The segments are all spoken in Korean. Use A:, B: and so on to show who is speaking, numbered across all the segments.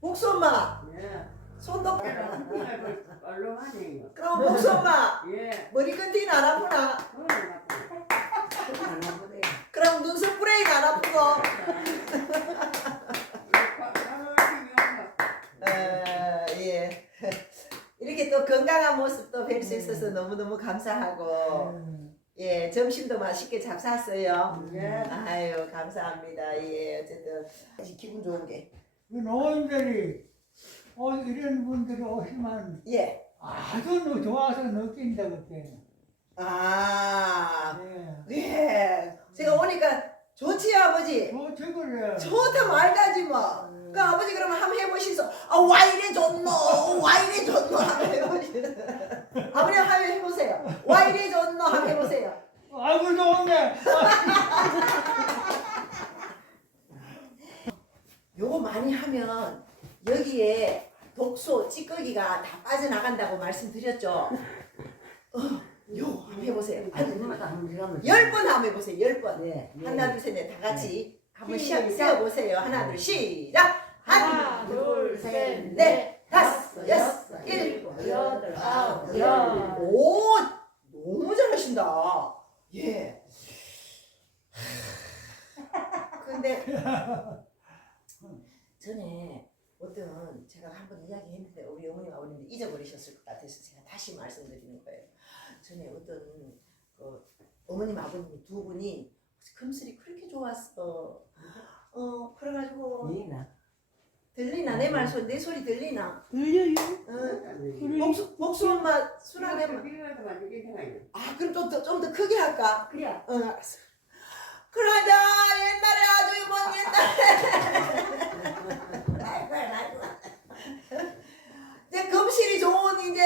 A: 복수 엄마
B: 예.
A: 손도
B: 얼른 하네요.
A: 그럼 복수 엄마
B: 예.
A: 머리끈뒤는 안 아프나?
B: 안 아프네.
A: 그럼 눈썹 브레이크 안 아프고? 어, 예. 이렇게 또 건강한 모습 또 뵐 수 있어서 너무너무 감사하고 예 점심도 맛있게 잡쌌어요.
B: 예.
A: 아유 감사합니다. 예 어쨌든 기분 좋은 게
C: 그 노인들이 어, 이런 분들이 오시면
A: 예.
C: 아주 너- 좋아서 느낀다 그때.
A: 아
C: 예.
A: 예. 제가 오니까 좋지 아버지.
C: 좋지 그래.
A: 좋다 말다지 뭐. 그 아버지 그러면 한번 해보시소. 아 와 이래 좋노, 와 이래 좋노 한번 해보시소. 아버지 한번 해보세요. 와 이래 좋노 한번 해보세요.
C: 아이고 좋은데.
A: 요거 많이 하면 여기에 독소, 찌꺼기가 다 빠져나간다고 말씀드렸죠. 어, 요거 한번 해보세요. 열번 한번 해보세요. 열 번.
B: 네.
A: 하나 둘 셋 넷 다 같이 한번 시작
B: 시작.
A: 세어보세요. 하나 둘 시작.
D: 하나, 둘, 셋, 넷,
A: 다섯, 여섯,
D: 일곱, 여덟, 아홉, 열.
A: 오 너무 잘하신다. 예. 근데 전에 어떤 제가 한번 이야기했는데 우리 어머니 아버님도 잊어버리셨을 것 같아서 제가 다시 말씀드리는 거예요. 전에 어떤 그 어머님 아버님 두 분이 금슬이 그렇게 좋았어. 어 그래가지고
B: 니나.
A: 들리나 내 말 소리 내 소리 들리나?
D: 들려요?
A: 응. 복수 복수 엄마 순하게
B: 생각나.
A: 아 그럼 좀좀더 크게 할까?
D: 그래.
A: 어 알았어. 그러자 옛날에 아주 먼 옛날에 이제 금실이 좋은 이제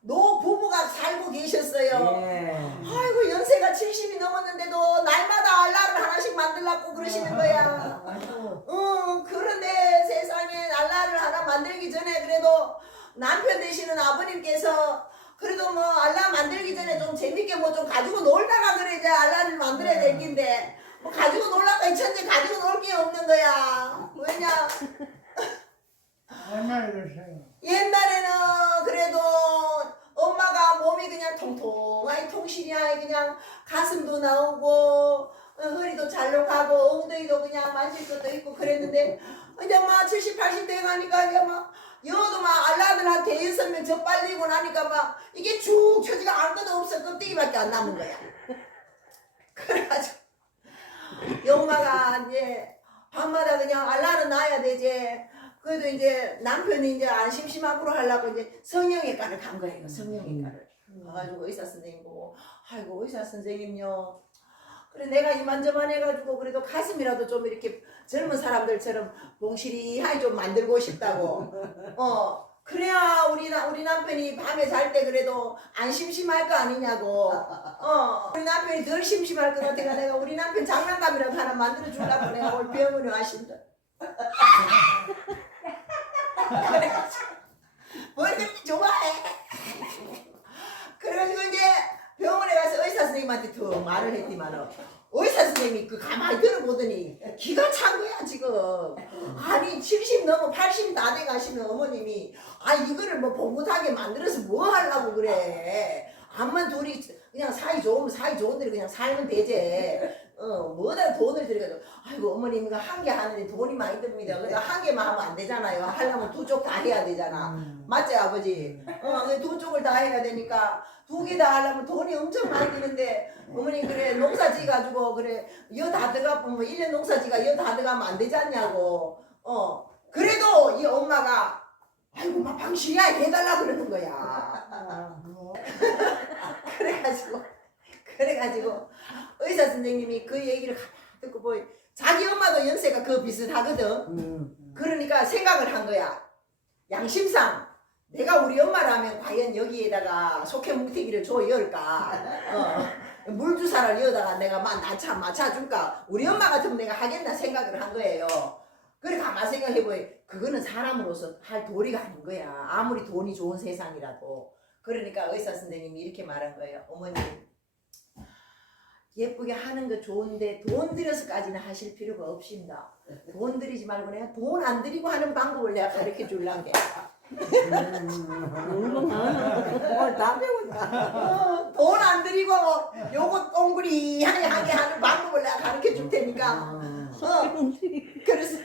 A: 노 부부가 살고 계셨어요.
B: 예.
A: 아이고 연세가 70이 넘었는데도 날마다 알라를 하나씩 만들라고 그러시는 거야.
B: 아이고.
A: 응, 그런데 세상에 알라를 하나 만들기 전에 그래도 남편 되시는 아버님께서 그래도 뭐 알라 만들기 전에 좀 재밌게 뭐좀 가지고 놀다가 그래 이제 알라를 만들어야 될 긴데 뭐 가지고 놀라가 이 천재 가지고 놀 게 없는 거야. 왜냐
C: 옛날에 그랬어요.
A: 옛날에는 그래도 엄마가 몸이 그냥 통통하니 통실이야 그냥 가슴도 나오고 어, 허리도 잘로 가고 엉덩이도 그냥 만질 것도 있고 그랬는데 이제 막 70, 80대 가니까 이제 막 여도 막 알라들한테 대여섯 명 접발리고 나니까 막 이게 쭉 처지가 아무것도 없어 껍데기밖에 안 남은 거야. 그래가지고 이 엄마가 이제 밤마다 그냥 알라는 놔야 되지. 그래도 이제 남편이 이제 안 심심하고 하려고 이제 성형외과를 간 거예요. 성형외과를. 가가지고 의사 선생님 보고 아이고 의사 선생님요. 그래 내가 이만저만 해가지고 그래도 가슴이라도 좀 이렇게 젊은 사람들처럼 봉실이하게 좀 만들고 싶다고. 어 그래야 우리 나 우리 남편이 밤에 잘 때 그래도 안 심심할 거 아니냐고. 어 우리 남편이 덜 심심할 것 같아가 내가 우리 남편 장난감이라도 하나 만들어 주려고 내가 오늘 병원에 왔습니다. 뭘 그렇게 좋아해? 그래가지고 이제 병원에 가서 의사 선생님한테 더 말을 했더만은 의사 선생님이 그 가만히 들어보더니 기가 찬 거야 지금. 아니 70 넘어 80 다 돼 가시는 어머님이 아 이거를 뭐 봉긋하게 만들어서 뭐 하려고 그래? 암만 둘이 그냥 사이 좋으면 사이 좋은 대로 그냥 살면 되지 어 뭐다 돈을 들여가지고 아이고 어머님이가 한개 하는데 돈이 많이 듭니다. 그래서 한 개만 하면 안 되잖아요. 하려면 두 쪽 다 해야 되잖아. 맞지 아버지? 어, 그두 쪽을 다 해야 되니까 두 개 다 하려면 돈이 엄청 많이 드는데 어머니 그래 농사 지가지고 그래 여 다 들어가 보면 1년 농사 지가 여 다 들어가면 안 되지 않냐고. 어 그래도 이 엄마가 아이고 막 방실이야 해달라 그러는 거야. 그래가지고 그래가지고 의사 선생님이 그 얘기를 가만 듣고 보니 자기 엄마도 연세가 그 비슷하거든
B: 음.
A: 그러니까 생각을 한 거야. 양심상 내가 우리 엄마라면 과연 여기에다가 속해 뭉티기를 줘 열까? 어, 물 주사를 여다가 내가 막 낮춰 맞춰줄까? 우리 엄마 같으면 내가 하겠나 생각을 한 거예요. 그래 가만 생각해보니 그거는 사람으로서 할 도리가 아닌 거야. 아무리 돈이 좋은 세상이라도. 그러니까 의사 선생님이 이렇게 말한 거예요. 어머니 예쁘게 하는 거 좋은데 돈 들여서까지는 하실 필요가 없습니다. 돈 들이지 말고 내가 돈 안 들이고 하는 방법을 내가 가르쳐 줄란 게.
B: 뭘다 배운다.
A: 어, 돈안뭐 요거 동그리 하게 하는 방법을 내가 가르쳐 줄 테니까. 어, 그래서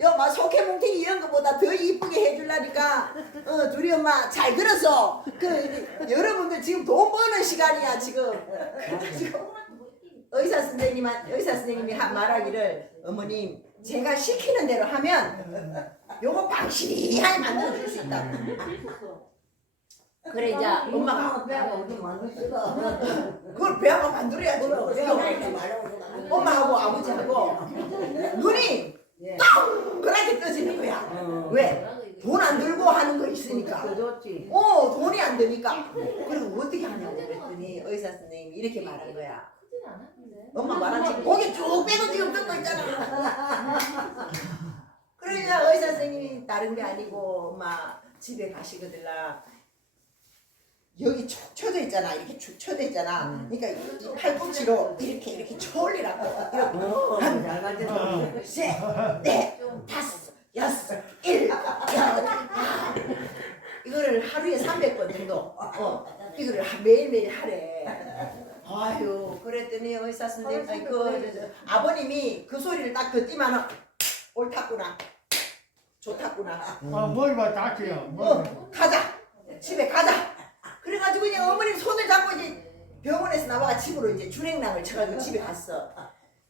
A: 어여막 속해뭉탱이 이런 거보다 더 이쁘게 해줄라니까 어 둘이 엄마 잘 들었어. 그 여러분들 지금 돈 버는 시간이야 지금. 지금 의사 선생님 의사 선생님이 한 말하기를 어머님 제가 시키는 대로 하면 요거 방실하게 만들어 줄 수 있다. 그래 이제
B: 엄마가.
A: 그걸 배아가 만들어야지. 엄마하고 아버지하고 눈이
B: 예.
A: 동그랗게 떠지는 거야. 왜? 돈 안 들고 하는 거 있으니까. 어, 돈이 안 드니까. 그리고 어떻게 하냐고 그랬더니 의사 선생님이 이렇게 말한 거야. 엄마 말한 지금 고개 쭉 빼고 지금 듣고 있잖아. 그러니까 의사 선생님이 다른 게 아니고 엄마 집에 가시거들라. 여기 축 쳐져 있잖아. 이렇게 축 쳐져 있잖아. 그러니까 이 팔꿈치로 이렇게 이렇게 쳐올리라고. 이렇게.
B: 어, 잘 가졌어.
A: 셋, 넷, 다섯, 여섯, 일곱, 여덟, 아홉. 이거를 하루에 300번 정도. 어, 이거를 하- 매일매일 하래. 아유, 그랬더니 의사 선생님, 아니, 그, 저, 저, 아버님이 그 소리를 딱 듣기만 옳았구나. 좋았구나.
C: 아, 머리 봐, 다쳐요.
A: 어,
C: 머리.
A: 가자. 집에 가자. 그래가지고 그냥 어머님 손을 잡고 이제 병원에서 나와 집으로 이제 준행랑을 쳐가지고 집에 갔어.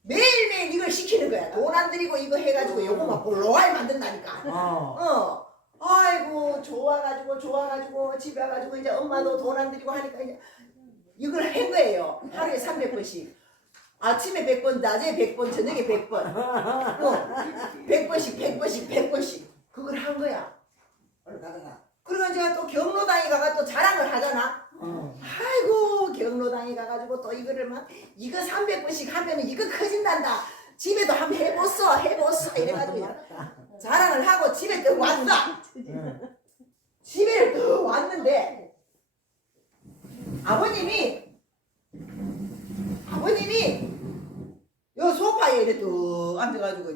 A: 매일매일 이걸 시키는 거야. 돈 안 들이고 이거 해가지고 요거만 볼로알 만든다니까.
B: 어.
A: 어. 아이고 좋아가지고 좋아가지고 집에 와가지고 이제 엄마도 돈안 들이고 하니까 이제 이걸 한 거예요. 하루에 300번씩. 아침에 100번, 낮에 100번, 저녁에 100번. 어. 100번씩, 100번씩, 100번씩. 그걸 한 거야. 그러니까 제가 또 경로당에 가가 또 자랑을 하잖아.
B: 어.
A: 아이고 경로당에 가가지고 또 이거를 막 이거 300번씩 하면 이거 커진단다. 집에도 한번 해보소 해보소 이래가지고 자랑을 하고 집에 또 왔어. 집에 또 왔는데 아버님이 아버님이 요 소파에 이렇게 또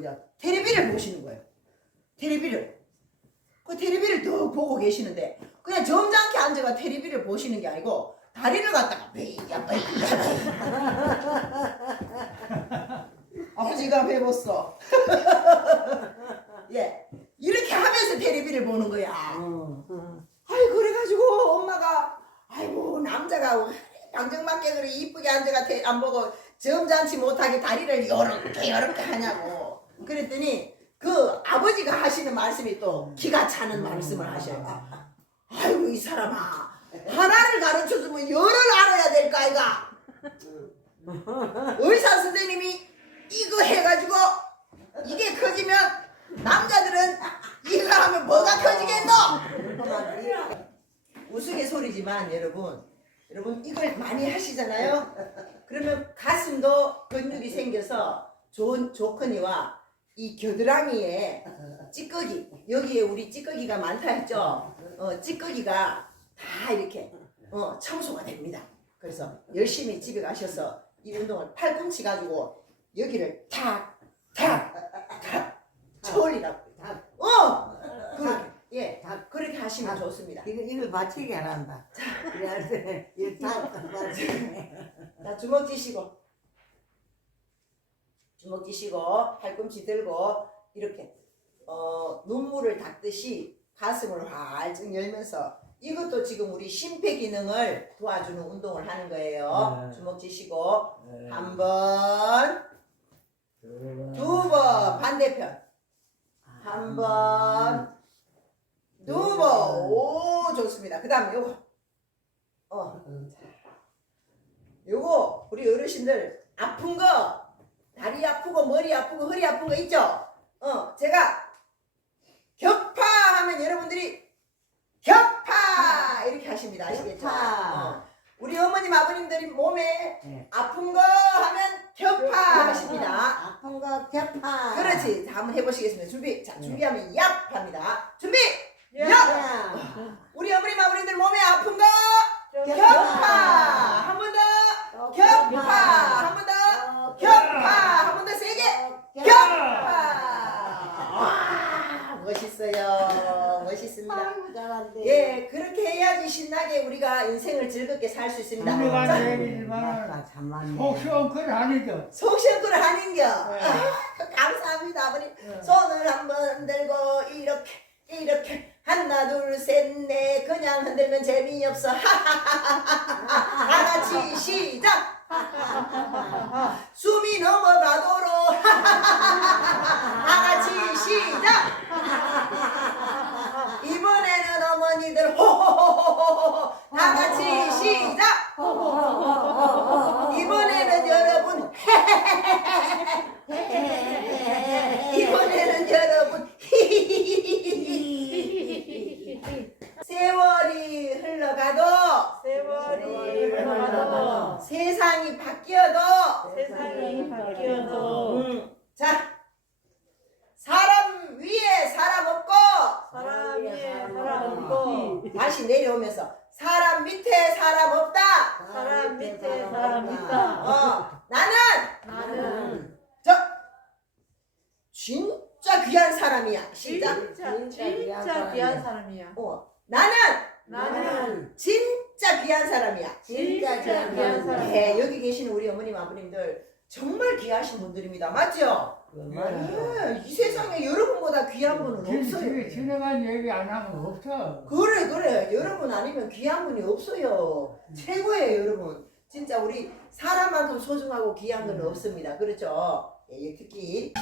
A: 이제 텔레비를 보시는 거예요. 텔레비를. 그 텔레비를 또 보고 계시는데 그냥 점잖게 앉아가 텔레비를 보시는 게 아니고 다리를 갖다가 베이야 베이 아버지가 배웠어. 예 이렇게 하면서 텔레비를 보는 거야.
B: 어.
A: 아이 그래가지고 엄마가 아이고 남자가 방정맞게 그래 이쁘게 앉아가 태- 안 보고 점잖지 못하게 다리를 요렇게 요렇게 하냐고 그랬더니 그 아버지가 하시는 말씀이 또 기가 차는 말씀을 하셔요 아이고 이 사람아. 하나를 가르쳐주면 열을 알아야 될까 아이가? 의사 선생님이 이거 해가지고 이게 커지면 남자들은 이거 하면 뭐가 커지겠노? 우스갯소리지만 여러분 여러분 이걸 많이 하시잖아요. 그러면 가슴도 근육이 생겨서 좋은 좋거니와 이 겨드랑이에 찌꺼기. 여기에 우리 찌꺼기가 많다 했죠? 어, 찌꺼기가 다 이렇게 어, 청소가 됩니다. 그래서 열심히 집에 가셔서 이 운동을 팔꿈치 가지고 여기를 탁탁탁 쳐올리라고. 어! 그렇게. 예 그렇게 하시면 좋습니다.
B: 이거 이걸 받치게 안 한다. 그래야 이다 받치게.
A: 자 주먹 쥐시고 주먹 쥐시고 팔꿈치 들고 이렇게 어 눈물을 닦듯이 가슴을 활짝 열면서 이것도 지금 우리 심폐 기능을 도와주는 운동을 하는 거예요.
B: 네.
A: 주먹 쥐시고 한 번, 두 번 반대편 한 번, 두 번. 오 좋습니다. 그 다음 요거 어 요거 우리 어르신들 아픈 거 다리 아프고 머리 아프고 허리 아픈 거 있죠? 어 제가 격파 하면 여러분들이 격파! 이렇게 하십니다. 아시겠죠? 어. 우리 어머님 아버님들이 몸에
B: 네.
A: 아픈 거 하면 격파 하십니다.
B: 아픈 거 격파.
A: 그렇지. 자 한번 해보시겠습니다. 준비. 자 준비하면 얍! 합니다. 준비 얍
B: 야.
A: 우리 어머님 아버님들 몸에 아픈 거
B: 격파.
A: 격파 한 번 더 격파 한 번 더 격파 한 번 더 세게 격파 멋있어요. 멋있습니다.
B: 아이고 잘한대.
A: 예, 그렇게 해야지 신나게 우리가 인생을 즐겁게 살 수 있습니다.
C: 우리가
A: 자,
B: 맞네.
C: 속 시원 건 아니죠.
A: 속 시원 걸 하는겨.
C: 네.
A: 아, 감사합니다, 아버님. 손을 한번 들고 이렇게 이렇게 하나 둘 셋 넷 그냥 흔들면 재미없어 하하하하하 다 같이 시작 숨이 넘어가도록 다 같이 시작 이번에는 어머니들 호호호호호호 다 같이 시작! 이번에는 여러분 이번에는 여러분 세월이 흘러가도
D: 세월이 흘러가도
A: 세상이 바뀌어도
D: 세상이 바뀌어도
A: 음, 자 사람 위에 사람 없고
D: 사람 위에 사람 없고
A: 다시 내려오면서 사람 밑에 사람 없다
D: 사람 밑에 사람 있다.
A: 어 나는
D: 나는
A: 저 진짜 귀한 사람이야 시작
D: 진짜 진짜 귀한 사람이야.
A: 어 나는
D: 나는
A: 진짜 귀한 사람이야
D: 진짜 귀한 사람이야.
A: 네, 여기 계시는 우리 어머님 아버님들 정말 귀하신 분들입니다 맞죠? 네, 이 세상에 여러분보다 귀한 분은
C: 지-
A: 없어요.
C: 지- 지나간 얘기 안 하면 없어.
A: 그래 그래. 여러분 아니면 귀한 분이 없어요. 최고예요 여러분. 진짜 우리 사람만큼 소중하고 귀한 건 없습니다. 그렇죠? 예, 특히